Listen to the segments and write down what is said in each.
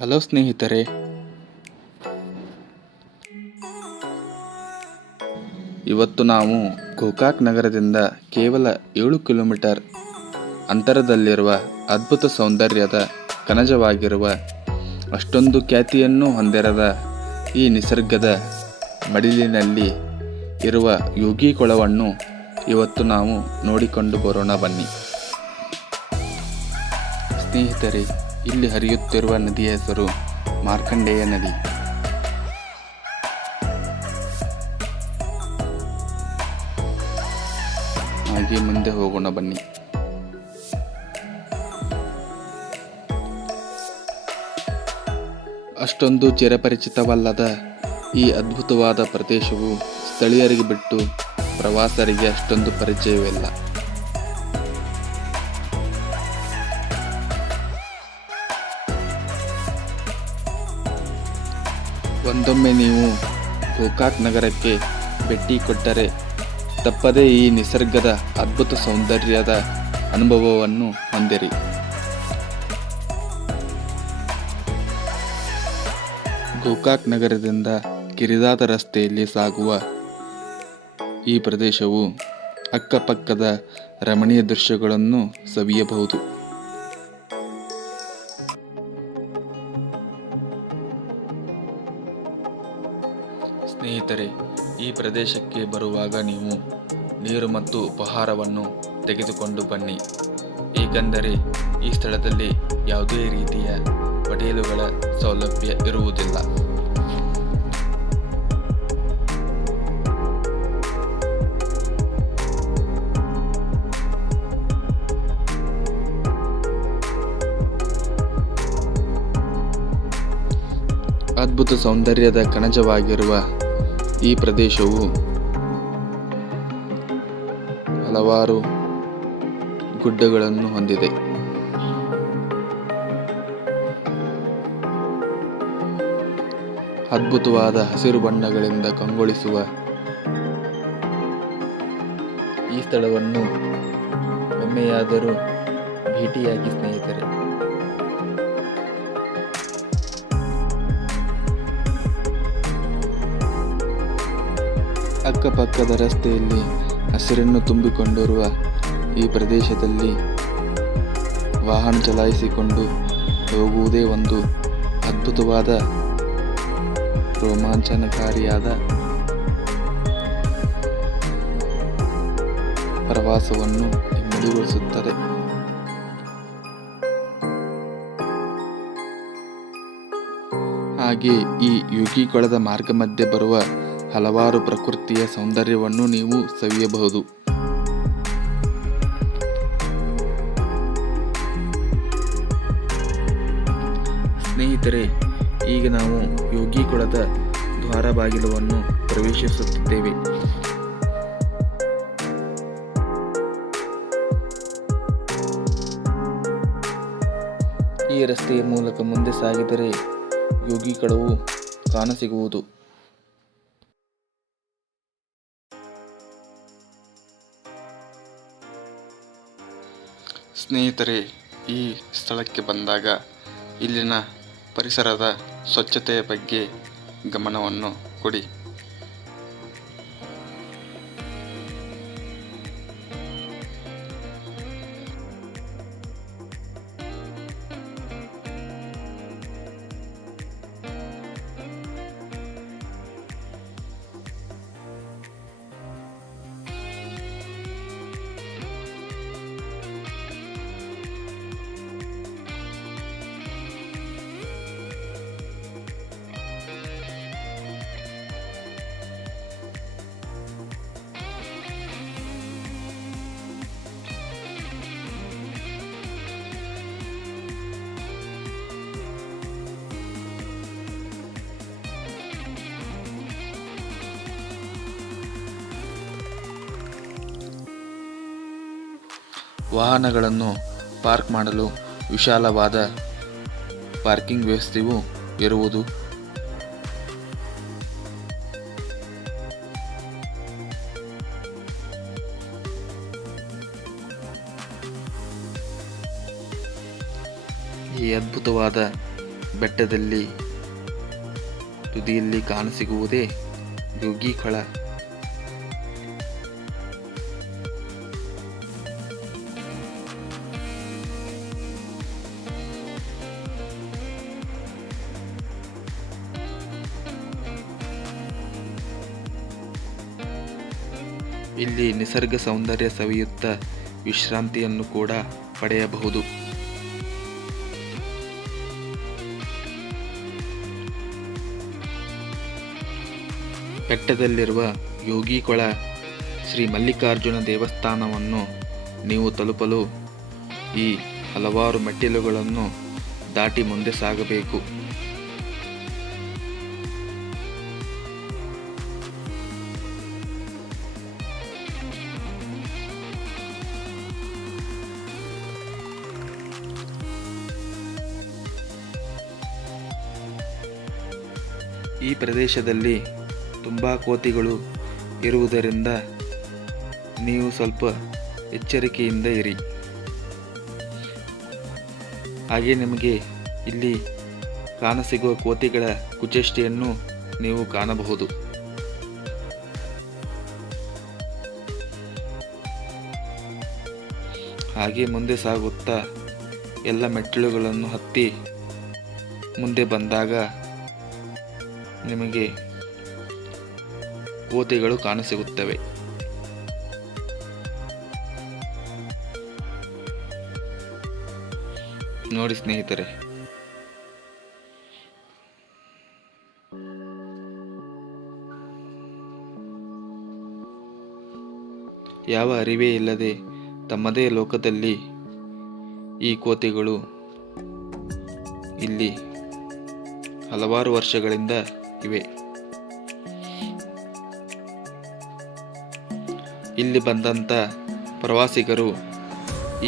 Hello ಸ್ನೇಹಿತರೆ, ಇವತ್ತು ನಾವು ಗೋಕಾಕ್ ನಗರದಿಂದ ಕೇವಲ 7 ಕಿಲೋಮೀಟರ್ ಅಂತರದಲ್ಲಿರುವ ಅದ್ಭುತ ಸೌಂದರ್ಯದ ಕಣಜವಾಗಿರುವ ಅಷ್ಟೊಂದು ಖ್ಯಾತಿಯನ್ನು ಹೊಂದಿರದ ಈ ನಿಸರ್ಗದ ಮಡಿಲಿನಲ್ಲಿ ಇರುವ ಯೋಗಿ ಕೊಳವನ್ನು ಇವತ್ತು ನಾವು ನೋಡಿಕೊಂಡು ಬರೋಣ ಬನ್ನಿ. ಸ್ನೇಹಿತರೆ, ಇಲ್ಲಿ ಹರಿಯುತ್ತಿರುವ ನದಿಯ ಹೆಸರು ಮಾರ್ಕಂಡೇಯ ನದಿ. ಹಾಗೆ ಮುಂದೆ ಹೋಗೋಣ ಬನ್ನಿ. ಅಷ್ಟೊಂದು ಚಿರಪರಿಚಿತವಲ್ಲದ ಈ ಅದ್ಭುತವಾದ ಪ್ರದೇಶವು ಸ್ಥಳೀಯರಿಗೆ ಬಿಟ್ಟು ಪ್ರವಾಸರಿಗೆ ಅಷ್ಟೊಂದು ಪರಿಚಯವಿಲ್ಲ. ಒಂದೊಮ್ಮೆ ನೀವು ಗೋಕಾಕ್ ನಗರಕ್ಕೆ ಭೇಟಿ ಕೊಟ್ಟರೆ ತಪ್ಪದೇ ಈ ನಿಸರ್ಗದ ಅದ್ಭುತ ಸೌಂದರ್ಯದ ಅನುಭವವನ್ನು ಹೊಂದಿರಿ. ಗೋಕಾಕ್ ನಗರದಿಂದ ಕಿರಿದಾದ ರಸ್ತೆಯಲ್ಲಿ ಸಾಗುವ ಈ ಪ್ರದೇಶವು ಅಕ್ಕಪಕ್ಕದ ರಮಣೀಯ ದೃಶ್ಯಗಳನ್ನು ಸವಿಯಬಹುದು. ಸ್ನೇಹಿತರೆ, ಈ ಪ್ರದೇಶಕ್ಕೆ ಬರುವಾಗ ನೀವು ನೀರು ಮತ್ತು ಉಪಹಾರವನ್ನು ತೆಗೆದುಕೊಂಡು ಬನ್ನಿ, ಏಕೆಂದರೆ ಈ ಸ್ಥಳದಲ್ಲಿ ಯಾವುದೇ ರೀತಿಯ ಹೋಟೆಲುಗಳ ಸೌಲಭ್ಯ ಇರುವುದಿಲ್ಲ. ಅದ್ಭುತ ಸೌಂದರ್ಯದ ಕಣಜವಾಗಿರುವ ಈ ಪ್ರದೇಶವು ಹಲವಾರು ಗುಡ್ಡಗಳನ್ನು ಹೊಂದಿದೆ. ಅದ್ಭುತವಾದ ಹಸಿರು ಬಣ್ಣಗಳಿಂದ ಕಂಗೊಳಿಸುವ ಈ ಸ್ಥಳವನ್ನು ಒಮ್ಮೆಯಾದರೂ ಭೇಟಿಯಾಗಿ ಸ್ನೇಹಿತರೆ. ಅಕ್ಕಪಕ್ಕದ ರಸ್ತೆಯಲ್ಲಿ ಹಸಿರನ್ನು ತುಂಬಿಕೊಂಡಿರುವ ಈ ಪ್ರದೇಶದಲ್ಲಿ ವಾಹನ ಚಲಾಯಿಸಿಕೊಂಡು ಹೋಗುವುದೇ ಒಂದು ಅದ್ಭುತವಾದ ರೋಮಾಂಚನಕಾರಿಯಾದ ಪ್ರವಾಸವನ್ನು ಇಮ್ಮಡಿಗೊಳಿಸುತ್ತದೆ. ಹಾಗೆ ಈ ಯೋಗಿ ಕೊಳದ ಮಾರ್ಗ ಮಧ್ಯೆ ಬರುವ ಹಲವಾರು ಪ್ರಕೃತಿಯ ಸೌಂದರ್ಯವನ್ನು ನೀವು ಸವಿಯಬಹುದು. ಸ್ನೇಹಿತರೆ, ಈಗ ನಾವು ಯೋಗಿ ಕೊಳದ ದ್ವಾರ ಬಾಗಿಲನ್ನು ಪ್ರವೇಶಿಸುತ್ತಿದ್ದೇವೆ. ಈ ರಸ್ತೆಯ ಮೂಲಕ ಮುಂದೆ ಸಾಗಿದರೆ ಯೋಗಿ ಕೊಳವು ಕಾಣಸಿಗುವುದು. ಸ್ನೇಹಿತರೆ, ಈ ಸ್ಥಳಕ್ಕೆ ಬಂದಾಗ ಇಲ್ಲಿನ ಪರಿಸರದ ಸ್ವಚ್ಛತೆಯ ಬಗ್ಗೆ ಗಮನವನ್ನು ಕೊಡಿ. ವಾಹನಗಳನ್ನು ಪಾರ್ಕ್ ಮಾಡಲು ವಿಶಾಲವಾದ ಪಾರ್ಕಿಂಗ್ ವ್ಯವಸ್ಥೆಯೂ ಇರುವುದು. ಈ ಅದ್ಭುತವಾದ ಬೆಟ್ಟದಲ್ಲಿ ತುದಿಯಲ್ಲಿ ಕಾಣಸಿಗುವುದೇ ಯೋಗಿಕೊಳ. ಇಲ್ಲಿ ನಿಸರ್ಗ ಸೌಂದರ್ಯ ಸವಿಯುತ್ತಾ ವಿಶ್ರಾಂತಿಯನ್ನು ಕೂಡ ಪಡೆಯಬಹುದು. ಬೆಟ್ಟದಲ್ಲಿರುವ ಯೋಗಿಕೊಳ ಶ್ರೀ ಮಲ್ಲಿಕಾರ್ಜುನ ದೇವಸ್ಥಾನವನ್ನು ನೀವು ತಲುಪಲು ಈ ಹಲವಾರು ಮೆಟ್ಟಿಲುಗಳನ್ನು ದಾಟಿ ಮುಂದೆ ಸಾಗಬೇಕು. ಈ ಪ್ರದೇಶದಲ್ಲಿ ತುಂಬ ಕೋತಿಗಳು ಇರುವುದರಿಂದ ನೀವು ಸ್ವಲ್ಪ ಎಚ್ಚರಿಕೆಯಿಂದ ಇರಿ. ಹಾಗೆ ನಿಮಗೆ ಇಲ್ಲಿ ಕಾಣಸಿಗುವ ಕೋತಿಗಳ ಕುಚೇಷ್ಟೆಯನ್ನು ನೀವು ಕಾಣಬಹುದು. ಹಾಗೆ ಮುಂದೆ ಸಾಗುತ್ತಾ ಎಲ್ಲ ಮೆಟ್ಟಿಲುಗಳನ್ನು ಹತ್ತಿ ಮುಂದೆ ಬಂದಾಗ ನಿಮಗೆ ಕೋತಿಗಳು ಕಾಣಸಿಗುತ್ತವೆ. ನೋಡಿ ಸ್ನೇಹಿತರೆ, ಯಾವ ಅರಿವೇ ಇಲ್ಲದೆ ತಮ್ಮದೇ ಲೋಕದಲ್ಲಿ ಈ ಕೋತಿಗಳು ಇಲ್ಲಿ ಹಲವಾರು ವರ್ಷಗಳಿಂದ ಇವೆ. ಇಲ್ಲಿ ಬಂದಂಥ ಪ್ರವಾಸಿಗರು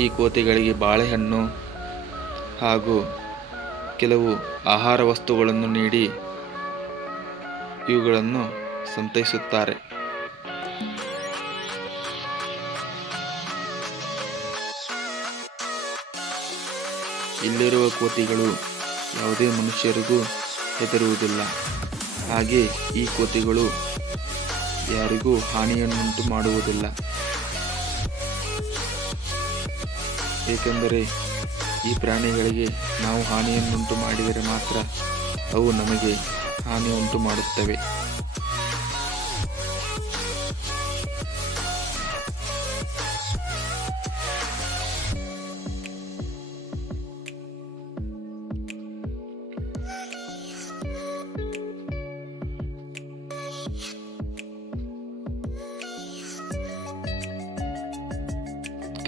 ಈ ಕೋತಿಗಳಿಗೆ ಬಾಳೆಹಣ್ಣು ಹಾಗೂ ಕೆಲವು ಆಹಾರ ವಸ್ತುಗಳನ್ನು ನೀಡಿ ಇವುಗಳನ್ನು ಸಂತೈಸುತ್ತಾರೆ. ಇಲ್ಲಿರುವ ಕೋತಿಗಳು ಯಾವುದೇ ಮನುಷ್ಯರಿಗೂ ಹೆದರುವುದಿಲ್ಲ. ಹಾಗೆ ಈ ಕೋತಿಗಳು ಯಾರಿಗೂ ಹಾನಿಯನ್ನುಂಟು ಮಾಡುವುದಿಲ್ಲ. ಏಕೆಂದರೆ ಈ ಪ್ರಾಣಿಗಳಿಗೆ ನಾವು ಹಾನಿಯನ್ನುಂಟು ಮಾಡಿದರೆ ಮಾತ್ರ ಅವು ನಮಗೆ ಹಾನಿ ಉಂಟು ಮಾಡುತ್ತವೆ.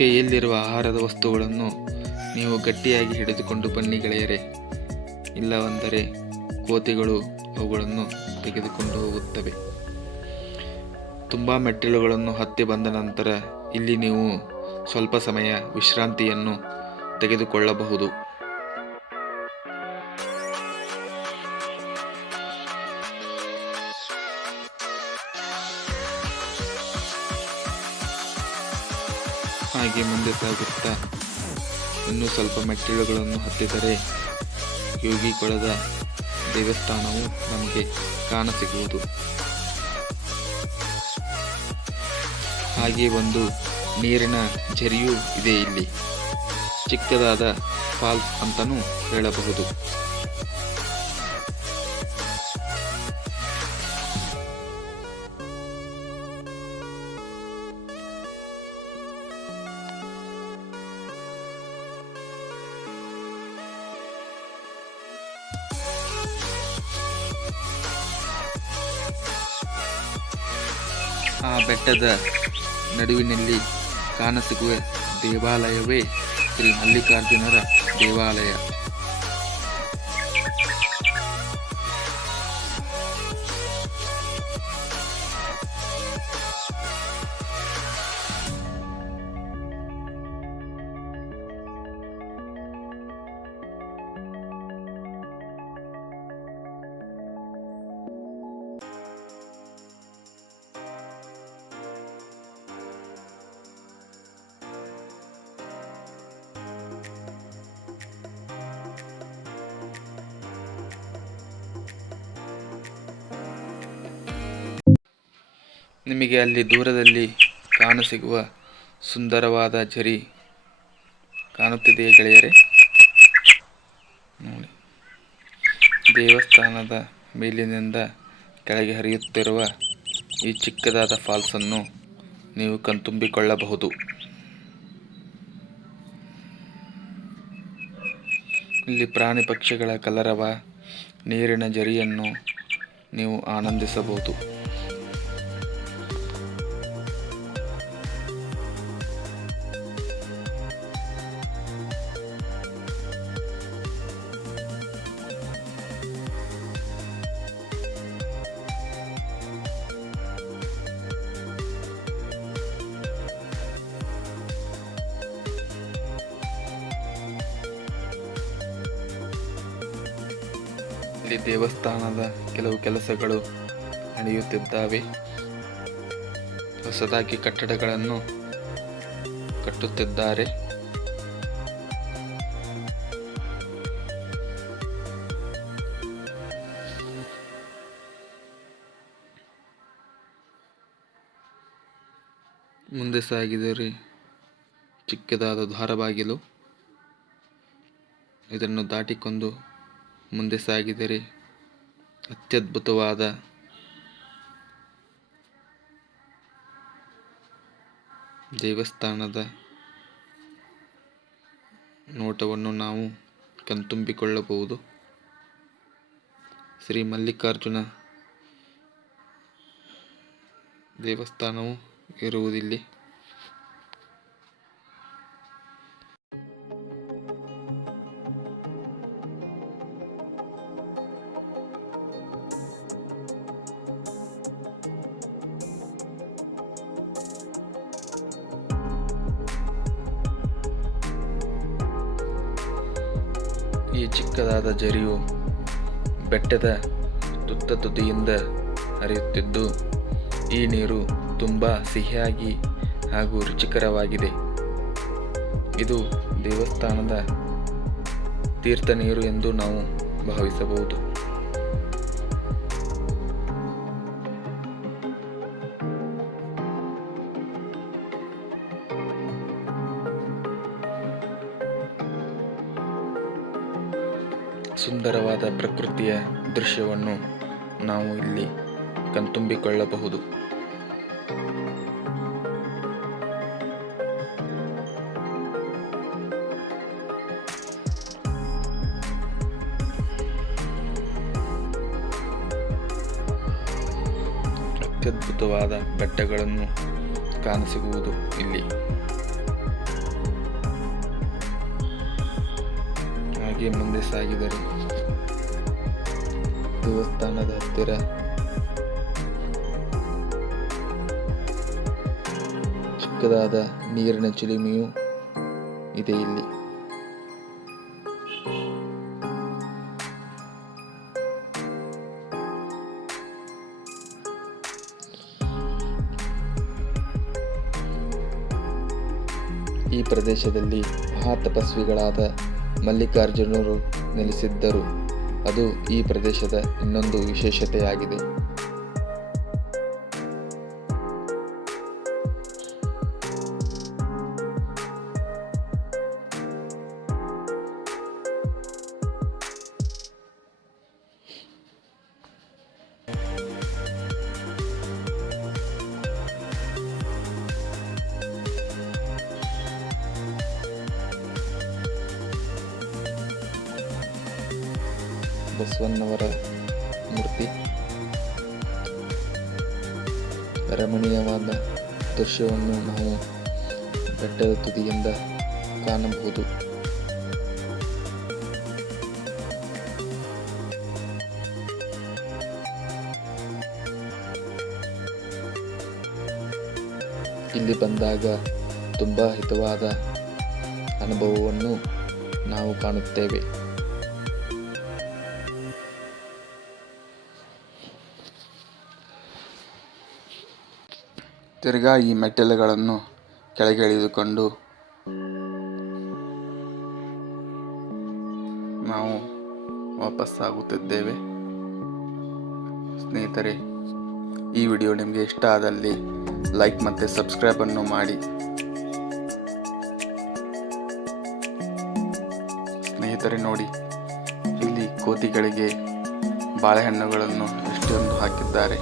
ಕೈಯಲ್ಲಿರುವ ಆಹಾರದ ವಸ್ತುಗಳನ್ನು ನೀವು ಗಟ್ಟಿಯಾಗಿ ಹಿಡಿದುಕೊಂಡು ಬನ್ನಿ ಗೆಳೆಯರೆ. ಇಲ್ಲವೆಂದರೆ ಕೋತಿಗಳು ಅವುಗಳನ್ನು ತೆಗೆದುಕೊಂಡು ಹೋಗುತ್ತವೆ. ತುಂಬ ಮೆಟ್ಟಿಲುಗಳನ್ನು ಹತ್ತಿ ಬಂದ ನಂತರ ಇಲ್ಲಿ ನೀವು ಸ್ವಲ್ಪ ಸಮಯ ವಿಶ್ರಾಂತಿಯನ್ನು ತೆಗೆದುಕೊಳ್ಳಬಹುದು. ಹಾಗೆ ಮುಂದೆ ಸಾಗುತ್ತಾ ಇನ್ನೂ ಸ್ವಲ್ಪ ಮೆಟ್ಟಿಲುಗಳನ್ನು ಹತ್ತಿದರೆ ಯೋಗಿಕೊಳದ ದೇವಸ್ಥಾನವು ನಮಗೆ ಕಾಣಸಿಗುವುದು. ಹಾಗೆ ಒಂದು ನೀರಿನ ಝರಿಯೂ ಇದೆ ಇಲ್ಲಿ, ಚಿಕ್ಕದಾದ ಫಾಲ್ಸ್ ಅಂತಲೂ ಹೇಳಬಹುದು. ಆ ಬೆಟ್ಟದ ನಡುವಿನಲ್ಲಿ ಕಾಣಸಿಗುವ ದೇವಾಲಯವೇ ಶ್ರೀ ಮಲ್ಲಿಕಾರ್ಜುನರ ದೇವಾಲಯ. ನಿಮಗೆ ಅಲ್ಲಿ ದೂರದಲ್ಲಿ ಕಾಣಸಿಗುವ ಸುಂದರವಾದ ಝರಿ ಕಾಣುತ್ತಿದೆಯೇ ಗೆಳೆಯರೇ? ನೋಡಿ, ದೇವಸ್ಥಾನದ ಮೇಲಿನಿಂದ ಕೆಳಗೆ ಹರಿಯುತ್ತಿರುವ ಈ ಚಿಕ್ಕದಾದ ಫಾಲ್ಸನ್ನು ನೀವು ಕಣ್ತುಂಬಿಕೊಳ್ಳಬಹುದು. ಇಲ್ಲಿ ಪ್ರಾಣಿ ಪಕ್ಷಿಗಳ ಕಲರವ, ನೀರಿನ ಝರಿಯನ್ನು ನೀವು ಆನಂದಿಸಬಹುದು. ಇಲ್ಲಿ ದೇವಸ್ಥಾನದ ಕೆಲವು ಕೆಲಸಗಳು ನಡೆಯುತ್ತಿದ್ದಾವೆ. ಹೊಸದಾಗಿ ಕಟ್ಟಡಗಳನ್ನು ಕಟ್ಟುತ್ತಿದ್ದಾರೆ. ಮುಂದೆ ಸಾಗಿದರೆ ಚಿಕ್ಕದಾದ ದ್ವಾರಬಾಗಿಲು. ಇದನ್ನು ದಾಟಿಕೊಂಡು ಮುಂದೆ ಸಾಗಿದರೆ ಅತ್ಯದ್ಭುತವಾದ ದೇವಸ್ಥಾನದ ನೋಟವನ್ನು ನಾವು ಕಣ್ತುಂಬಿಕೊಳ್ಳಬಹುದು. ಶ್ರೀ ಮಲ್ಲಿಕಾರ್ಜುನ ದೇವಸ್ಥಾನವು ಇರುವುದಿಲ್ಲಿ. ಈ ಚಿಕ್ಕದಾದ ಝರಿಯು ಬೆಟ್ಟದ ತುತ್ತ ತುದಿಯಿಂದ ಹರಿಯುತ್ತಿದ್ದು, ಈ ನೀರು ತುಂಬ ಸಿಹಿಯಾಗಿ ಹಾಗೂ ರುಚಿಕರವಾಗಿದೆ. ಇದು ದೇವಸ್ಥಾನದ ತೀರ್ಥ ನೀರು ಎಂದು ನಾವು ಭಾವಿಸಬಹುದು. ಸುಂದರವಾದ ಪ್ರಕೃತಿಯ ದೃಶ್ಯವನ್ನು ನಾವು ಇಲ್ಲಿ ಕಣ್ತುಂಬಿಕೊಳ್ಳಬಹುದು. ಅತ್ಯದ್ಭುತವಾದ ಬೆಟ್ಟಗಳನ್ನು ಕಾಣಸಿಗುವುದು ಇಲ್ಲಿ. ಹಾಗೆ ಮುಂದೆ ಸಾಗಿದರೆ ದೇವಸ್ಥಾನದ ಹತ್ತಿರ ಚಿಕ್ಕದಾದ ನೀರಿನ ಚಿಲುಮೆಯೂ ಇದೆ ಇಲ್ಲಿ. ಈ ಪ್ರದೇಶದಲ್ಲಿ ಮಹಾತಪಸ್ವಿಗಳಾದ ಮಲ್ಲಿಕಾರ್ಜುನರು ನೆಲೆಸಿದ್ದರು. ಅದು ಈ ಪ್ರದೇಶದ ಇನ್ನೊಂದು ವಿಶೇಷತೆಯಾಗಿದೆ. ಬಸವಣ್ಣವರ ಮೂರ್ತಿ. ರಮಣೀಯವಾದ ದೃಶ್ಯವನ್ನು ನಾವು ಬೆಟ್ಟದ ತುದಿಯಿಂದ ಕಾಣಬಹುದು. ಇಲ್ಲಿ ಬಂದಾಗ ತುಂಬ ಹಿತವಾದ ಅನುಭವವನ್ನು ನಾವು ಕಾಣುತ್ತೇವೆ. ತಿರ್ಗಾ ಈ ಮೆಟ್ಟಿಲುಗಳನ್ನು ಕೆಳಗೆ ಇಳಿದುಕೊಂಡು ನಾವು ವಾಪಸ್ಸಾಗುತ್ತಿದ್ದೇವೆ. ಸ್ನೇಹಿತರೆ, ಈ ವಿಡಿಯೋ ನಿಮಗೆ ಇಷ್ಟ ಆದಲ್ಲಿ ಲೈಕ್ ಮತ್ತು ಸಬ್ಸ್ಕ್ರೈಬನ್ನು ಮಾಡಿ. ಸ್ನೇಹಿತರೆ ನೋಡಿ, ಇಲ್ಲಿ ಕೋತಿಗಳಿಗೆ ಬಾಳೆಹಣ್ಣುಗಳನ್ನು ಎಷ್ಟೊಂದು ಹಾಕಿದ್ದಾರೆ.